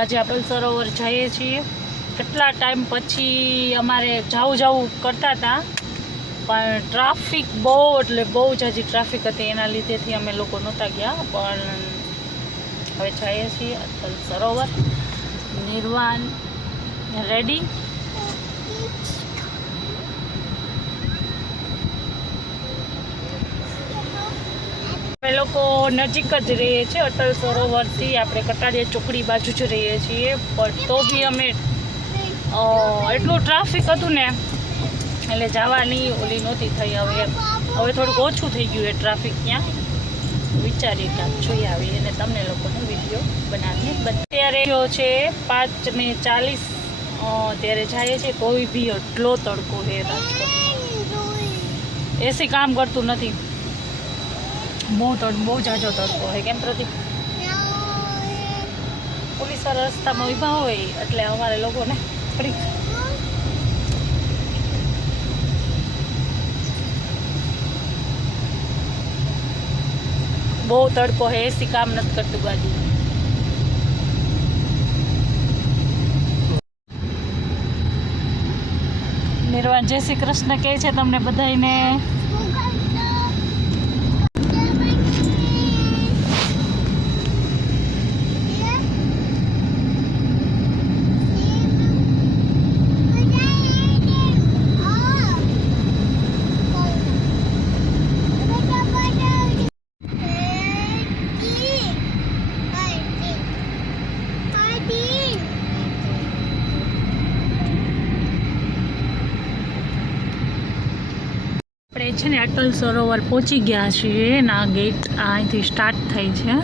આજે આપણે સરોવર જઈએ છીએ। કેટલા ટાઈમ પછી અમારે જવું કરતા હતા, પણ ટ્રાફિક બહુ એટલે બહુ જાજી ટ્રાફિક હતી, એના લીધેથી અમે લોકો નહોતા ગયા। પણ હવે જઈએ છીએ અટલ સરોવર। નિર્વાણ રેડી? અમે લોકો નજીક જ રહીએ છીએ અટલ સરોવરથી। આપણે કટારિયા ચોકડી બાજુ જ રહીએ છીએ, પણ તો બી અમે એટલું ટ્રાફિક હતું ને એટલે જવાની ઓલી નહોતી થઈ। હવે થોડુંક ઓછું થઈ ગયું એ ટ્રાફિક ત્યાં। વિચારીએ કાંક જોઈ આવીએ અને તમને લોકોને વિડીયો બનાવીને અત્યારે જો છે 5:40, ત્યારે જઈએ છીએ તોય બી એટલો તડકો છે રાજકોટ। એસી કામ કરતું નથી, બહુ જાજો તડકો હોય। કેમ પ્રદીપ? પોલીસ રસ્તામાં ઊભા હોય એટલે અમારે લોકોને થોડીક બહુ તડકો હોય, એસી કામ નથી કરતું ગાડી। નિર્વાણ જય શ્રી કૃષ્ણ કહે છે તમને બધાને। આપણે છે ને અટલ સરોવર પહોંચી ગયા છીએ। ના ગેટ અહીંથી સ્ટાર્ટ થાય છે,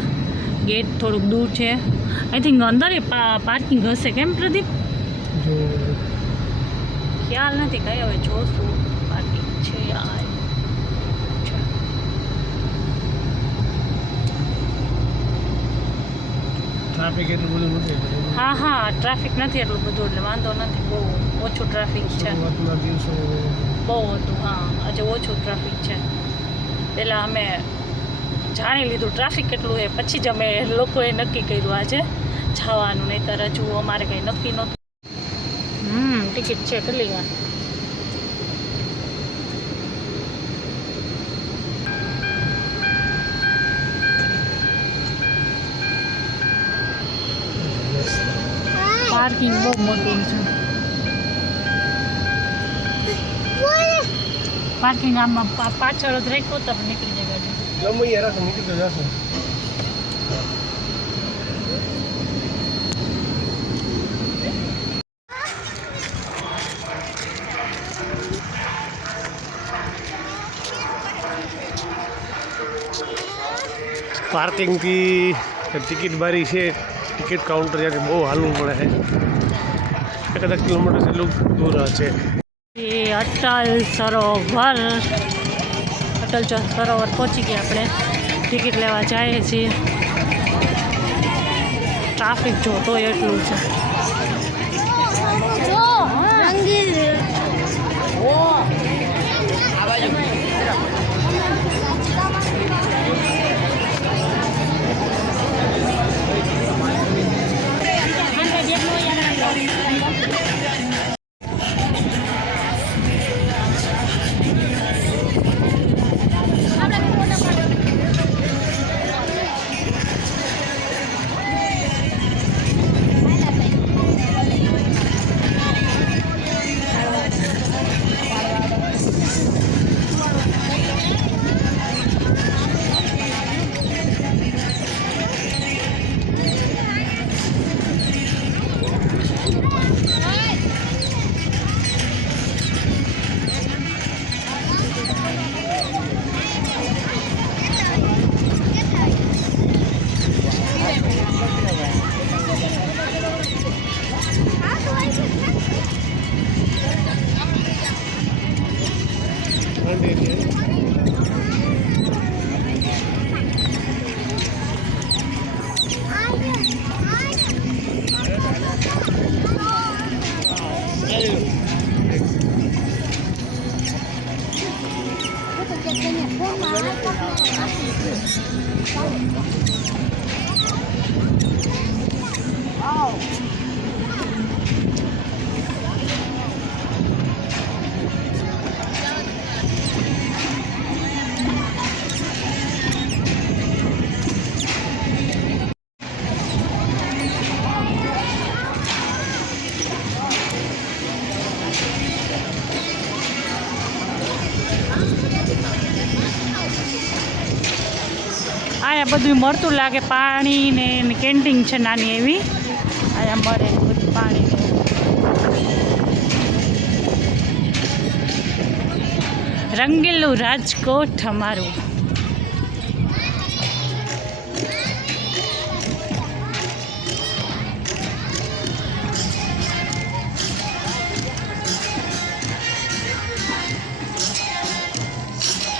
ગેટ થોડુંક દૂર છે। આઈ થિંક અંદર પાર્કિંગ હશે, કેમ પ્રદીપ? ખ્યાલ નથી કઈ, હવે જોશું પાર્કિંગ છે યાર। ટ્રાફિક એટલું બધું નથી? હા ટ્રાફિક નથી એટલું બધું, એટલે વાંધો નથી, બહુ ઓછું ટ્રાફિક છે। બહુ હતું, હા આજે ઓછું ટ્રાફિક છે। પહેલાં અમે જાણી લીધું ટ્રાફિક કેટલું છે, પછી જ અમે લોકોએ નક્કી કર્યું આજે જવાનું, નહીંતર હજુ અમારે કંઈ નક્કી નહોતું। ટિકિટ છે કેટલી વાર? પાર્કિંગ બહુ મોટું છે, પાર્કિંગ આમાં પાછળ જ રાખ્યો તો નીકળી જાય ગાડી। ગમે યાર નીકળી જશે। પાર્કિંગથી ટિકિટ બારી છે, ટિકિટ કાઉન્ટર ત્યાંથી બહુ હાલવું પડે છે, 1-2 કિલોમીટર જેટલું દૂર છે એ અટલ સરોવર। અટલ સરોવર પહોંચી ગયા આપણે, ટિકિટ લેવા જઈએ છીએ। ટ્રાફિક જોતો એટલું છે। અહીંયા બધું મળતું લાગે, પાણી ને કેન્ટીન છે નાની એવી, અહીંયા મળે બધું પાણી ને રંગીલું રાજકોટ અમારું.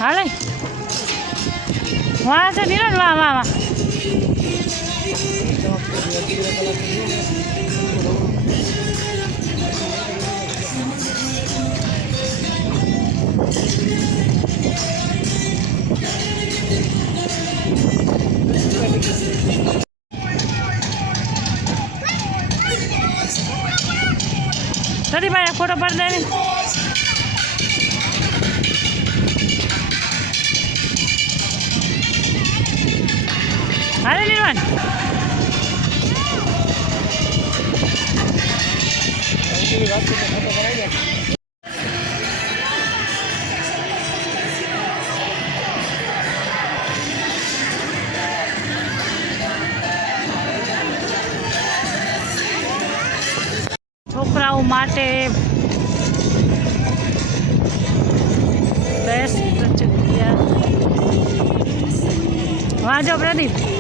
હાલે વાહ છે નિરન, વાહ વાહ વાહ. સતીભાઈ ફોટો પાડી દે ને. હાલે નિર્વાણ. છોકરાઓ માટે બેસ્ટ જગ્યા. વાંચો પ્રદીપ.